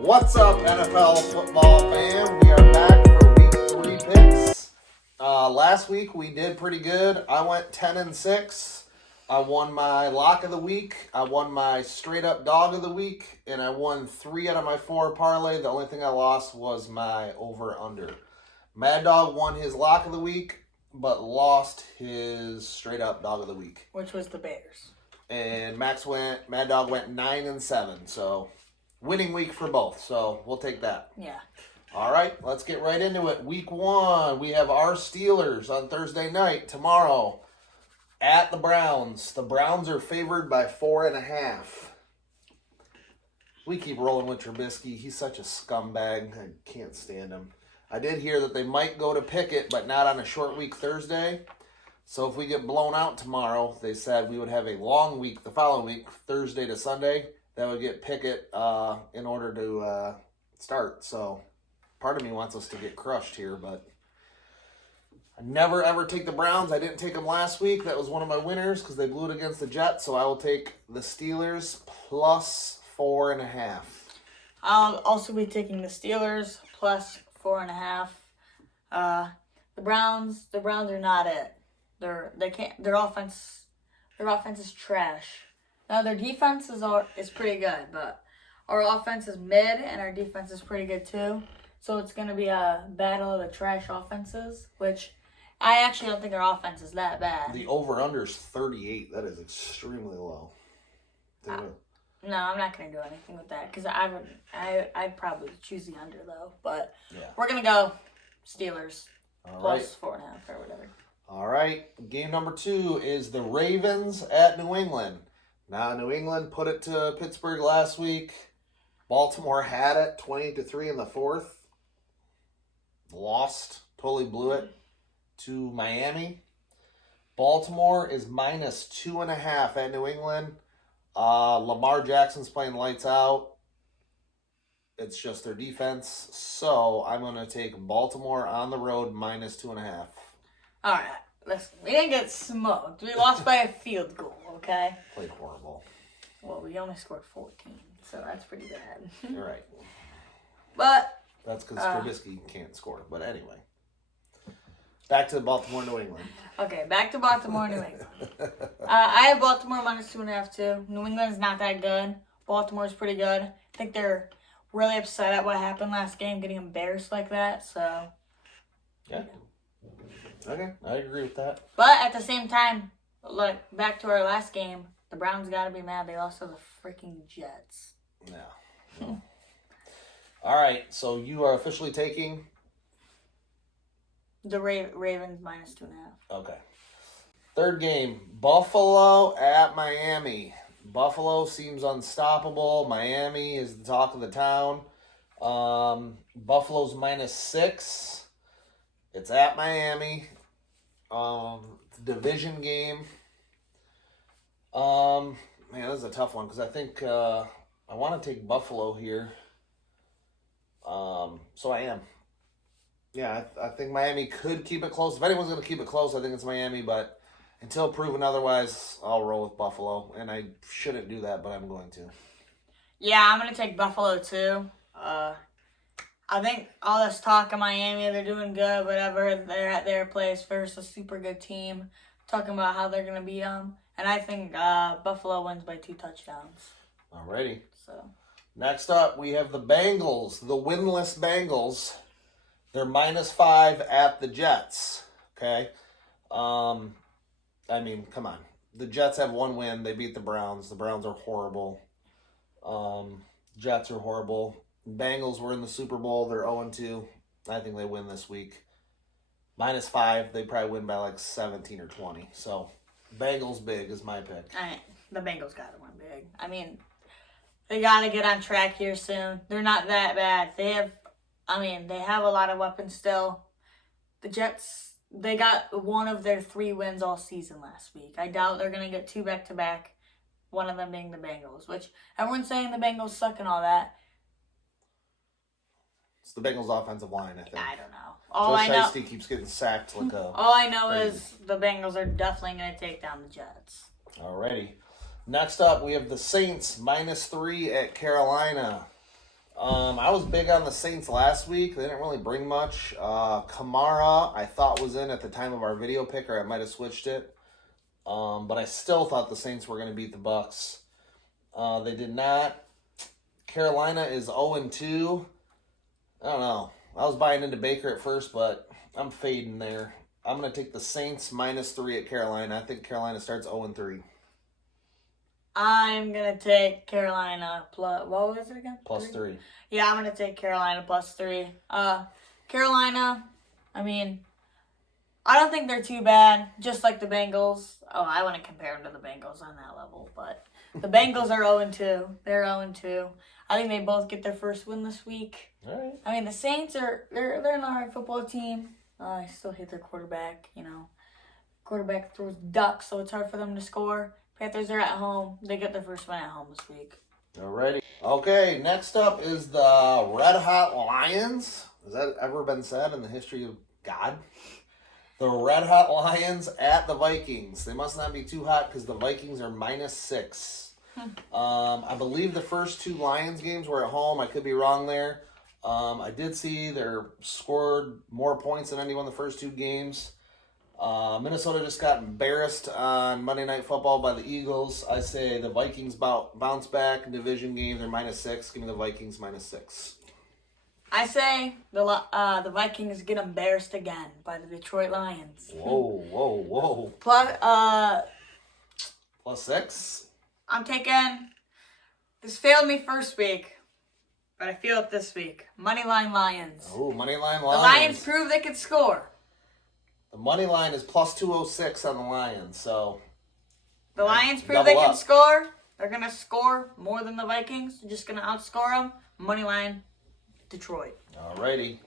What's up, NFL football fam? We are back for week 3 picks. Last week we did pretty good. I went 10-6. I won my lock of the week. I won my straight up dog of the week, and I won 3 out of my 4 parlay. The only thing I lost was my over under. Mad Dog won his lock of the week, but lost his straight up dog of the week, which was the Bears. And Mad Dog went 9-7. So winning week for both. So we'll take that. Yeah. All right, let's get right into it. Week 1, we have our Steelers on Thursday night tomorrow at the Browns. The Browns are favored by 4.5. We keep rolling with Trubisky. He's such a scumbag. I can't stand him. I did hear that they might go to Pickett, but not on a short week Thursday. So if we get blown out tomorrow, they said we would have a long week the following week, Thursday to Sunday. That would get Pickett in order to start. So part of me wants us to get crushed here, but I never ever take the Browns. I didn't take them last week. That was one of my winners because they blew it against the Jets. So I will take the Steelers plus 4.5. I'll also be taking the Steelers plus 4.5. The Browns are not it. Their offense is trash. Now their defense is pretty good, but our offense is mid and our defense is pretty good too. So it's gonna be a battle of the trash offenses, which I actually don't think our offense is that bad. The over/under is 38. That is extremely low. No, I'm not gonna do anything with that because I'd probably choose the under though. But yeah, we're gonna go Steelers plus 4.5 or whatever. All right, game number 2 is the Ravens at New England. Now, New England put it to Pittsburgh last week. Baltimore had it 20-3 in the 4th. Lost, totally blew it to Miami. Baltimore is minus 2.5 at New England. Lamar Jackson's playing lights out. It's just their defense. So I'm going to take Baltimore on the road minus 2.5. All right. Listen, we didn't get smoked. We lost by a field goal, okay? Played horrible. Well, we only scored 14, so that's pretty bad. You're right. But that's because Trubisky can't score. But anyway, back to Baltimore, New England. Okay, back to Baltimore, New England. I have Baltimore minus 2.5 too. New England's not that good. Baltimore's pretty good. I think they're really upset at what happened last game, getting embarrassed like that. So yeah. Okay, I agree with that. But at the same time, look, back to our last game, the Browns got to be mad. They lost to the freaking Jets. Yeah. All right, so you are officially taking? The Ravens minus 2.5. Okay. Third game, Buffalo at Miami. Buffalo seems unstoppable. Miami is the talk of the town. Buffalo's minus 6. It's at Miami. It's a division game. Man, this is a tough one because I think I want to take Buffalo here. So I am. Yeah, I think Miami could keep it close. If anyone's going to keep it close, I think it's Miami. But until proven otherwise, I'll roll with Buffalo. And I shouldn't do that, but I'm going to. Yeah, I'm going to take Buffalo too. I think all this talk of Miami, they're doing good, whatever. They're at their place versus a super good team. Talking about how they're going to beat them. And I think Buffalo wins by 2 touchdowns. Alrighty. So next up, we have the Bengals, the winless Bengals. They're minus 5 at the Jets. Okay? I mean, come on. The Jets have 1 win. They beat the Browns. The Browns are horrible. Jets are horrible. Bengals were in the Super Bowl. They're 0-2. I think they win this week. Minus 5. They probably win by like 17 or 20. So, Bengals big is my pick. The Bengals got to win big. I mean, they got to get on track here soon. They're not that bad. They have a lot of weapons still. The Jets, they got 1 of their 3 wins all season last week. I doubt they're going to get 2 back-to-back, one of them being the Bengals, which everyone's saying the Bengals suck and all that. It's the Bengals' offensive line, I think. I don't know. All Shiesty keeps getting sacked like a... All I know is the Bengals are definitely going to take down the Jets. Alrighty. Next up, we have the Saints minus 3 at Carolina. I was big on the Saints last week. They didn't really bring much. Kamara, I thought was in at the time of our video pick, or I might have switched it. But I still thought the Saints were going to beat the Bucks. They did not. Carolina is 0-2. I don't know. I was buying into Baker at first, but I'm fading there. I'm going to take the Saints -3 at Carolina. I think Carolina starts 0-3. I'm going to take Carolina plus, what was it again? +3. Yeah, I'm going to take Carolina +3. Carolina, I mean, I don't think they're too bad, just like the Bengals. Oh, I want to compare them to the Bengals on that level, but the Bengals are 0-2. They're 0-2. I think they both get their first win this week. All right. I mean, the Saints they're an alright football team. I still hate their quarterback, Quarterback throws ducks, so it's hard for them to score. Panthers are at home. They get their first win at home this week. Alrighty. Okay, next up is the Red Hot Lions. Has that ever been said in the history of God? The Red Hot Lions at the Vikings. They must not be too hot because the Vikings are -6. I believe the first 2 Lions games were at home. I could be wrong there. I did see they're scored more points than anyone the first 2 games. Minnesota just got embarrassed on Monday Night Football by the Eagles. I say the Vikings bounce back in division game. They're -6. Give me the Vikings -6. I say the Vikings get embarrassed again by the Detroit Lions. Whoa. Plus, +6? I'm taking, this failed me first week, but I feel it this week. Moneyline Lions. Oh, Moneyline Lions. The Lions prove they can score. The money line is +206 on the Lions, so The Lions prove double they can up. score. They're going to score more than the Vikings. They're just going to outscore them. Moneyline Detroit. Alrighty.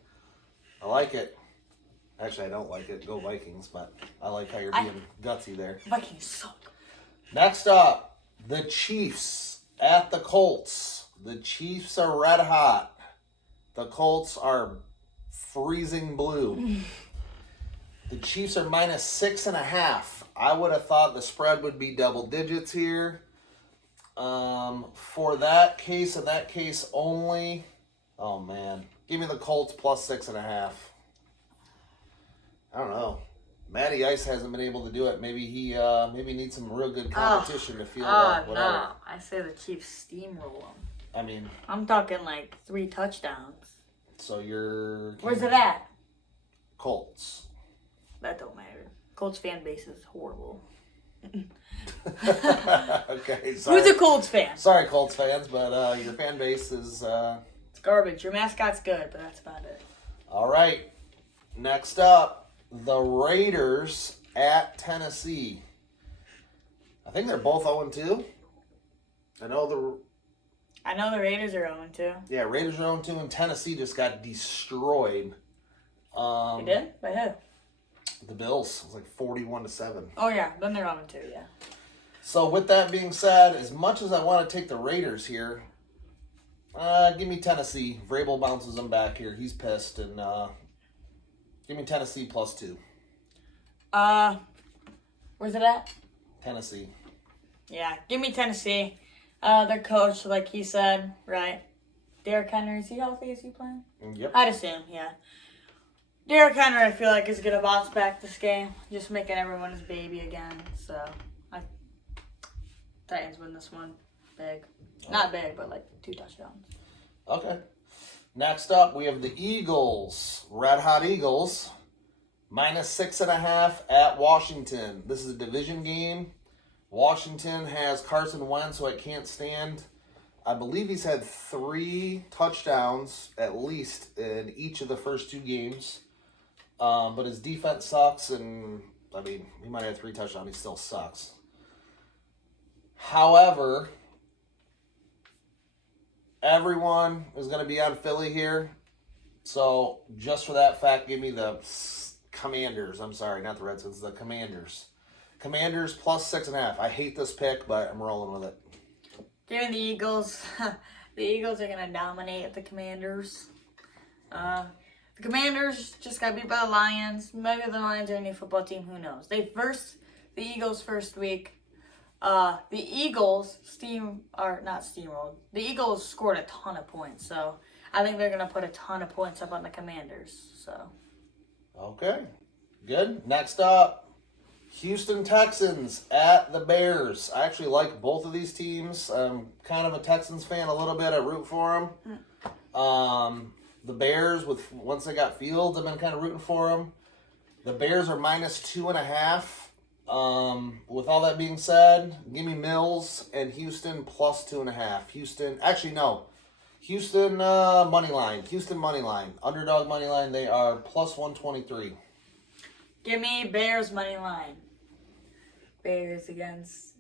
I like it. Actually, I don't like it. Go Vikings, but I like how you're being gutsy there. Vikings suck. Next up, the Chiefs at the Colts. The Chiefs are red hot. The Colts are freezing blue. The Chiefs are -6.5. I would have thought the spread would be double digits here. For that case and that case only, oh man, give me the Colts +6.5. I don't know. Matty Ice hasn't been able to do it. Maybe he needs some real good competition to feel whatever. No. I say the Chiefs steamroll them. I mean, I'm talking like 3 touchdowns. so you're Where's it at? Colts. That don't matter. Colts fan base is horrible. Okay, sorry. Who's a Colts fan? Sorry, Colts fans, but your fan base is It's garbage. Your mascot's good, but that's about it. all right. Next up, the Raiders at Tennessee. I think they're both 0-2. I know the Raiders are 0-2. Yeah, Raiders are 0-2, and Tennessee just got destroyed. They did? By who? The Bills. It was like 41-7. Oh, yeah. Then they're 0-2, yeah. So with that being said, as much as I want to take the Raiders here, give me Tennessee. Vrabel bounces them back here. He's pissed, and give me Tennessee +2. Where's it at? Tennessee. Yeah, give me Tennessee. Their coach, like he said, right? Derrick Henry, is he healthy? Is he playing? Yep. I'd assume, yeah. Derrick Henry, I feel like, is going to bounce back this game. Just making everyone his baby again. So, Titans win this one big. Not big, but like 2 touchdowns. Okay. Next up, we have the Eagles. Red Hot Eagles. -6.5 at Washington. This is a division game. Washington has Carson Wentz, who I can't stand. I believe he's had 3 touchdowns at least in each of the first 2 games. But his defense sucks, and I mean, he might have 3 touchdowns. He still sucks. However, everyone is going to be on Philly here. So just for that fact, give me the Commanders. I'm sorry, not the Redskins, the Commanders. Commanders +6.5. I hate this pick, but I'm rolling with it. Give me the Eagles. The Eagles are going to dominate the Commanders. The Commanders just got beat by the Lions. Maybe the Lions are a new football team. Who knows? They versed the Eagles first week. The Eagles The Eagles scored a ton of points, so I think they're gonna put a ton of points up on the Commanders. So Okay, good. Next up, Houston Texans at the Bears. I actually like both of these teams. I'm kind of a Texans fan a little bit. I root for them. The Bears, once they got Fields, I've been kind of rooting for them. The Bears are -2.5. With all that being said, give me Mills and Houston +2.5. Houston money line. Houston money line. Underdog money line. They are +123. give me Bears money line. Bears against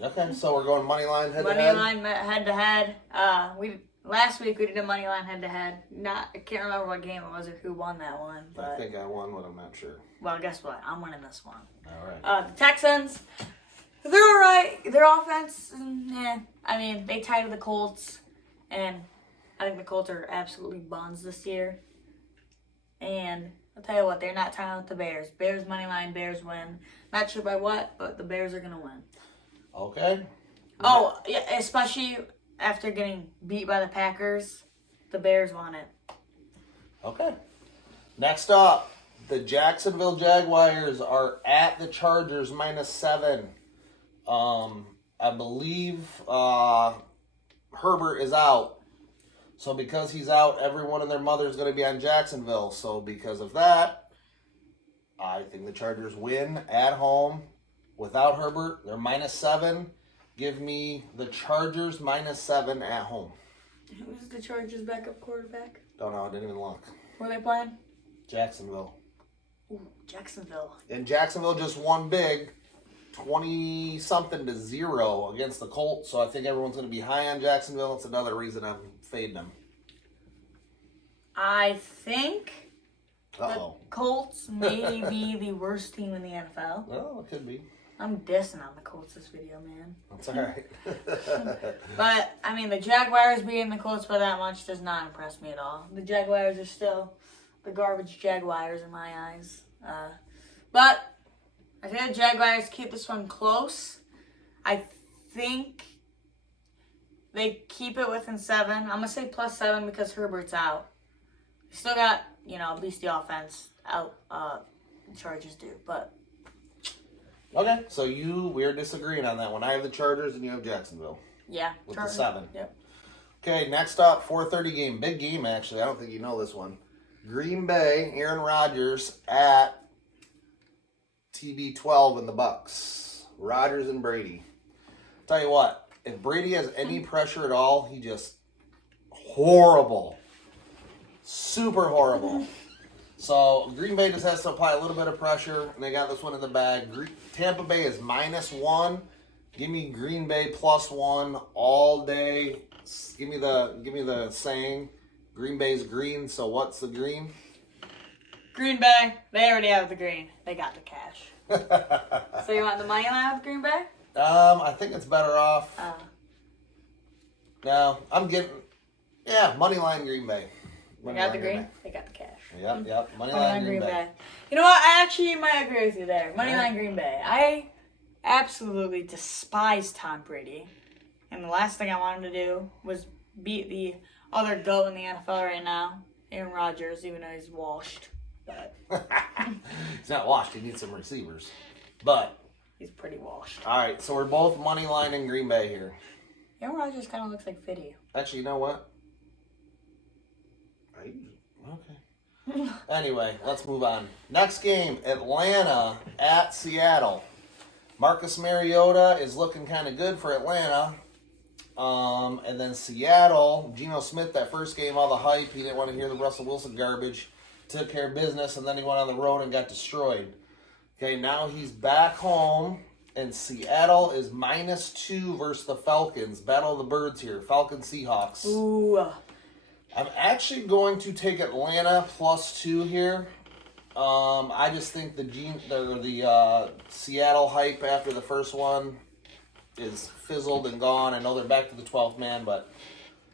Okay, so we're going money line head to money head. line head to head. Last week we did a money line head to head. I can't remember what game it was or who won that one, I but think I won, but I'm not sure. well, guess what? I'm winning this one. All right. The Texans, they're all right. Their offense, I mean, they tied with the Colts, and I think the Colts are absolutely buns this year. And I'll tell you what, they're not tying with the Bears. Bears money line, Bears win. Not sure by what, but the Bears are gonna win. Okay. Oh, yeah, especially after getting beat by the Packers, the Bears won it. Okay. Next up, the Jacksonville Jaguars are at the Chargers -7. I believe Herbert is out. So because he's out, everyone and their mother is going to be on Jacksonville. So because of that, I think the Chargers win at home without Herbert. They're -7. Give me the Chargers -7 at home. Who's the Chargers' backup quarterback? Don't know. I didn't even look. Who are they playing? Jacksonville. Ooh, Jacksonville. And Jacksonville just won big, 20-something to 0 against the Colts. So I think everyone's going to be high on Jacksonville. That's another reason I'm fading them. I think Uh-oh. the Colts may be the worst team in the NFL. Well, it could be. I'm dissing on the Colts this video, man. That's all right. But, I mean, the Jaguars beating the Colts by that much does not impress me at all. The Jaguars are still the garbage Jaguars in my eyes. But I think the Jaguars keep this one close. I think they keep it within 7. I'm going to say +7 because Herbert's out. They still got, at least the offense out. The Chargers do, but... Okay, so we're disagreeing on that one. I have the Chargers and you have Jacksonville. Yeah. With the 7. Yep. Okay, next up, 4:30 game. Big game, actually. I don't think you know this one. Green Bay, Aaron Rodgers at TB12 in the Bucks. Rodgers and Brady. Tell you what, if Brady has any pressure at all, he just horrible. Super horrible. So Green Bay just has to apply a little bit of pressure, and they got this one in the bag. Tampa Bay is -1. Give me Green Bay +1 all day. Give me the saying. Green Bay's green. So what's the green? Green Bay. They already have the green. They got the cash. So you want the money line with Green Bay? I think it's better off. No, I'm getting money line Green Bay. They got the green. They got the cash. Yep. Money line Green Bay. You know what? I actually might agree with you there. Money line Green Bay. I absolutely despise Tom Brady. And the last thing I wanted to do was beat the other GOAT in the NFL right now, Aaron Rodgers, even though he's washed. But he's not washed. He needs some receivers. But he's pretty washed. All right, so we're both money line in Green Bay here. Aaron Rodgers kind of looks like Fiddy. Actually, you know what? Okay. Anyway, let's move on. Next game, Atlanta at Seattle. Marcus Mariota is looking kind of good for Atlanta. And then Seattle, Geno Smith, that first game, all the hype. He didn't want to hear the Russell Wilson garbage. Took care of business, and then he went on the road and got destroyed. Okay, now he's back home, and Seattle is -2 versus the Falcons. Battle of the Birds here. Falcons Seahawks. Ooh. I'm actually going to take Atlanta +2 here. I just think the Seattle hype after the first one is fizzled and gone. I know they're back to the 12th man, but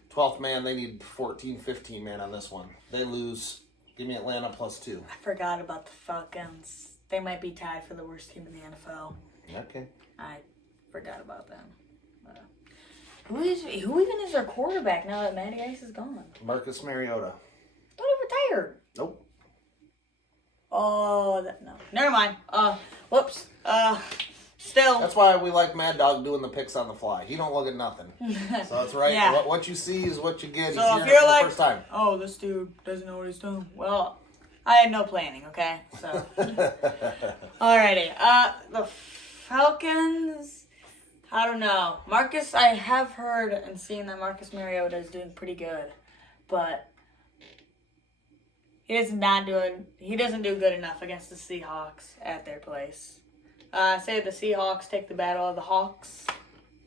12th man, they need 14, 15 man on this one. They lose. Give me Atlanta +2. I forgot about the Falcons. They might be tied for the worst team in the NFL. Okay. Forgot about them. Who even is their quarterback now that Matty Ice is gone? Marcus Mariota. I thought he retired. Nope. Oh, no. Never mind. Whoops. Still. That's why we like Mad Dog doing the picks on the fly. He don't look at nothing. So that's right. Yeah. What you see is what you get. So He's if here you're for like, the first time. oh, this dude doesn't know what he's doing. Well, I had no planning, okay? So. Alrighty. The Falcons, I don't know. Marcus, I have heard and seen that Marcus Mariota is doing pretty good. But he doesn't do good enough against the Seahawks at their place. Say the Seahawks take the battle of the Hawks,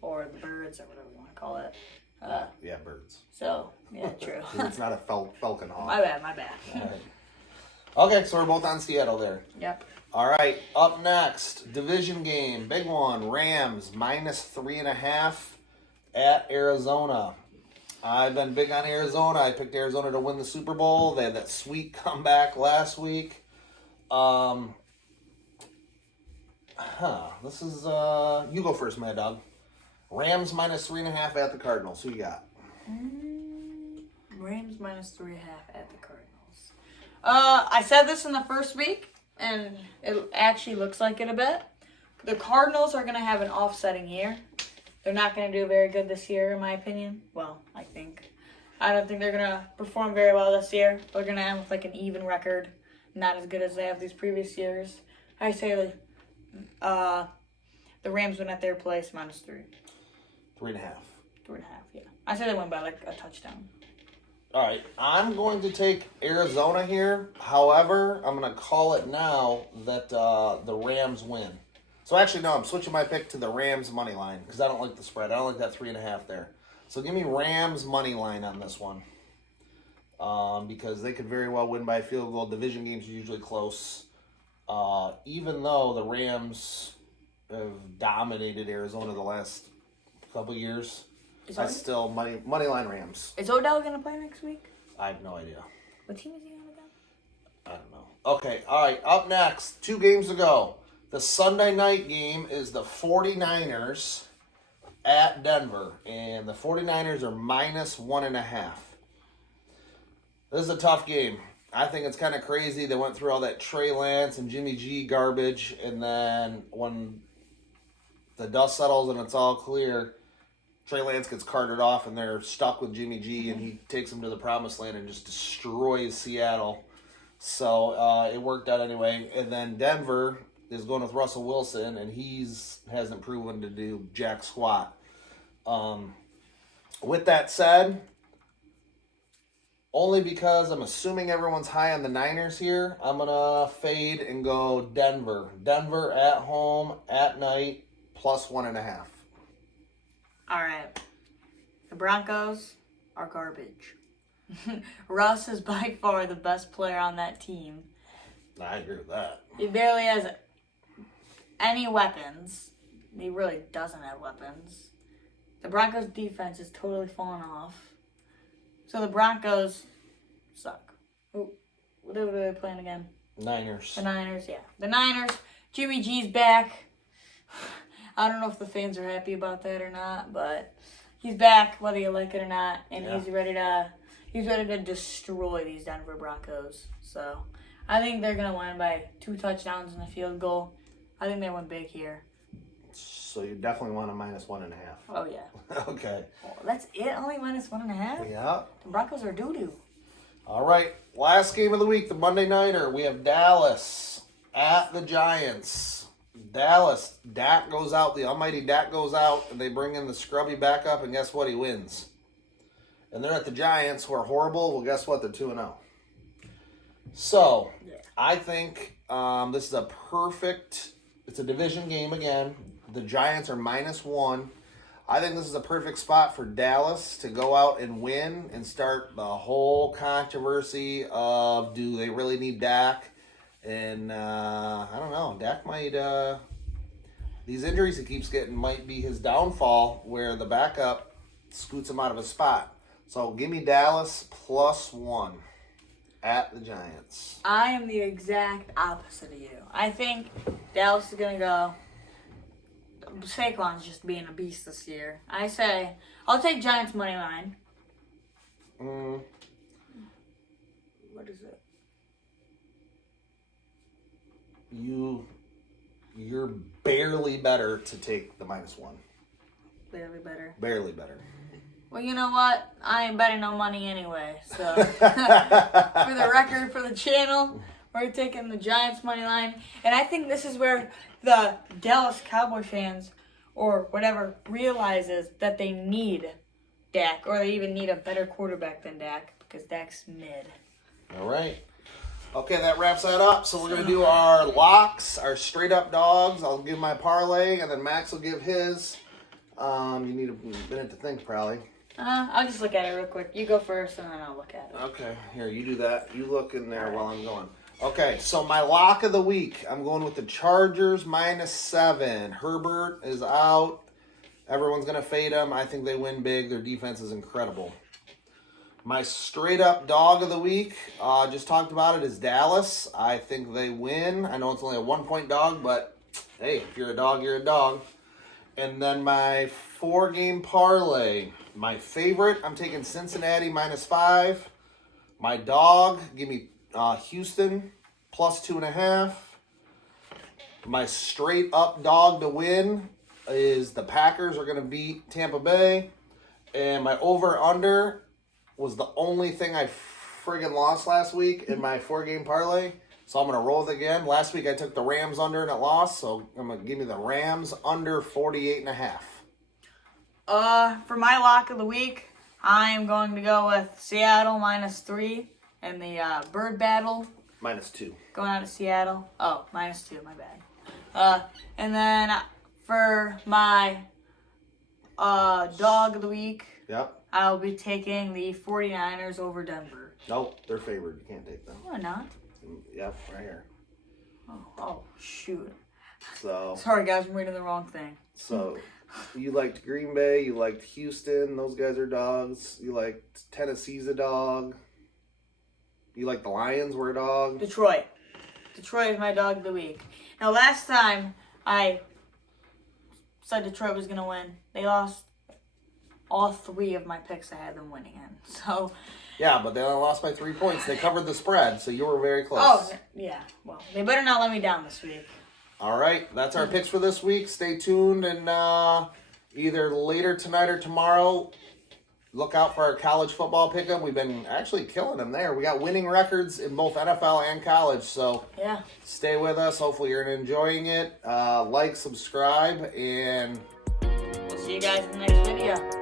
or the Birds, or whatever you want to call it. Yeah, birds. So, yeah, true. It's not a Falcon Hawk. My bad. All right. Okay, so we're both on Seattle there. Yep. All right, up next, division game, big one, Rams -3.5 at Arizona. I've been big on Arizona. I picked Arizona to win the Super Bowl. They had that sweet comeback last week. This is, you go first, Mad Dog. Rams -3.5 at the Cardinals. Who you got? Rams -3.5 at the Cardinals. I said this in the first week, and it actually looks like it a bit. The Cardinals are going to have an offsetting year. They're not going to do very good this year, in my opinion. Well, I don't think they're going to perform very well this year. They're going to have like an even record, not as good as they have these previous years. I say the Rams win at their place -3. 3.5. 3.5, yeah. I say they win by like a touchdown. All right, I'm going to take Arizona here. However, I'm going to call it now that the Rams win. So actually, no, I'm switching my pick to the Rams money line because I don't like the spread. I don't like that 3.5 there. So give me Rams money line on this one because they could very well win by a field goal. Division games are usually close. Even though the Rams have dominated Arizona the last couple years, I still money line Rams. Is Odell going to play next week? I have no idea. What team is he on again? I don't know. Okay, all right. Up next, 2 games ago. The Sunday night game is the 49ers at Denver. And the 49ers are -1.5. This is a tough game. I think it's kind of crazy. They went through all that Trey Lance and Jimmy G garbage. And then when the dust settles and it's all clear, Trey Lance gets carted off and they're stuck with Jimmy G, and he takes them to the promised land and just destroys Seattle. So it worked out anyway. And then Denver is going with Russell Wilson, and hasn't proven to do jack squat. With that said, only because I'm assuming everyone's high on the Niners here, I'm going to fade and go Denver. Denver at home at night +1.5. All right. The Broncos are garbage. Russ is by far the best player on that team. I agree with that. He barely has any weapons. He really doesn't have weapons. The Broncos' defense is totally fallen off. So the Broncos suck. What are they playing again? Niners. The Niners, yeah. The Niners. Jimmy G's back. I don't know if the fans are happy about that or not, but he's back, whether you like it or not, and he's ready to destroy these Denver Broncos. So I think they're gonna win by 2 touchdowns and a field goal. I think they win big here. So you definitely want a -1.5. Oh yeah. Okay. Well, that's it. Only -1.5. Yeah. The Broncos are doo doo. All right. Last game of the week, the Monday Nighter. We have Dallas at the Giants. Dallas, Dak goes out, the almighty Dak goes out, and they bring in the scrubby backup, and guess what? He wins. And they're at the Giants, who are horrible. Well, guess what? They're 2-0. So, I think this is it's a division game again. The Giants are -1. I think this is a perfect spot for Dallas to go out and win and start the whole controversy of, do they really need Dak? And I don't know. Dak might, these injuries he keeps getting might be his downfall, where the backup scoots him out of his spot. So give me Dallas +1 at the Giants. I am the exact opposite of you. I think Dallas is going to go Saquon's just being a beast this year. I say I'll take Giants money line. What is it? You're barely better to take the -1. Barely better. Barely better. Well, you know what? I ain't betting no money anyway. So, for the record, for the channel, we're taking the Giants money line. And I think this is where the Dallas Cowboy fans or whatever realizes that they need Dak, or they even need a better quarterback than Dak, because Dak's mid. All right. Okay, that wraps that up. So we're going to do our locks, our straight up dogs. I'll give my parlay, and then Max will give his. You need a minute to think, probably. I'll just look at it real quick. You go first, and then I'll look at it. Okay, here, you do that. You look in there while I'm going. Okay, so my lock of the week, I'm going with the Chargers -7. Herbert is out. Everyone's going to fade him. I think they win big. Their defense is incredible. My straight up dog of the week, just talked about it, is Dallas. I think they win. I know it's only a 1-point dog, but hey, if you're a dog, you're a dog. And then my 4-game parlay, my favorite, I'm taking Cincinnati -5. My dog, give me Houston +2.5. My straight up dog to win is the Packers are going to beat Tampa Bay. And my over-under was the only thing I friggin' lost last week in my 4-game parlay. So I'm going to roll it again. Last week I took the Rams under and it lost. So I'm going to give me the Rams under 48.5. For my lock of the week, I am going to go with Seattle -3 and the Bird Battle. -2. Going out of Seattle. Oh, -2, my bad. And then for my dog of the week, Yep. I'll be taking the 49ers over Denver. Nope, they're favored. You can't take them. No, not. Yep, right here. Oh, shoot. So Sorry, guys, I'm reading the wrong thing. You liked Green Bay, you liked Houston, those guys are dogs. You liked Tennessee's a dog. You like the Lions were a dog. Detroit. Detroit is my dog of the week. Now, last time I said Detroit was going to win, they lost all 3 of my picks. I had them winning in. So, yeah, but they only lost by 3 points. They covered the spread, so you were very close. oh, yeah. Well, they better not let me down this week. All right, that's our picks for this week. Stay tuned, and either later tonight or tomorrow, look out for our college football pickup. We've been actually killing them there. We got winning records in both NFL and college, so yeah, stay with us. Hopefully you're enjoying it. Like, subscribe, and we'll see you guys in the next video.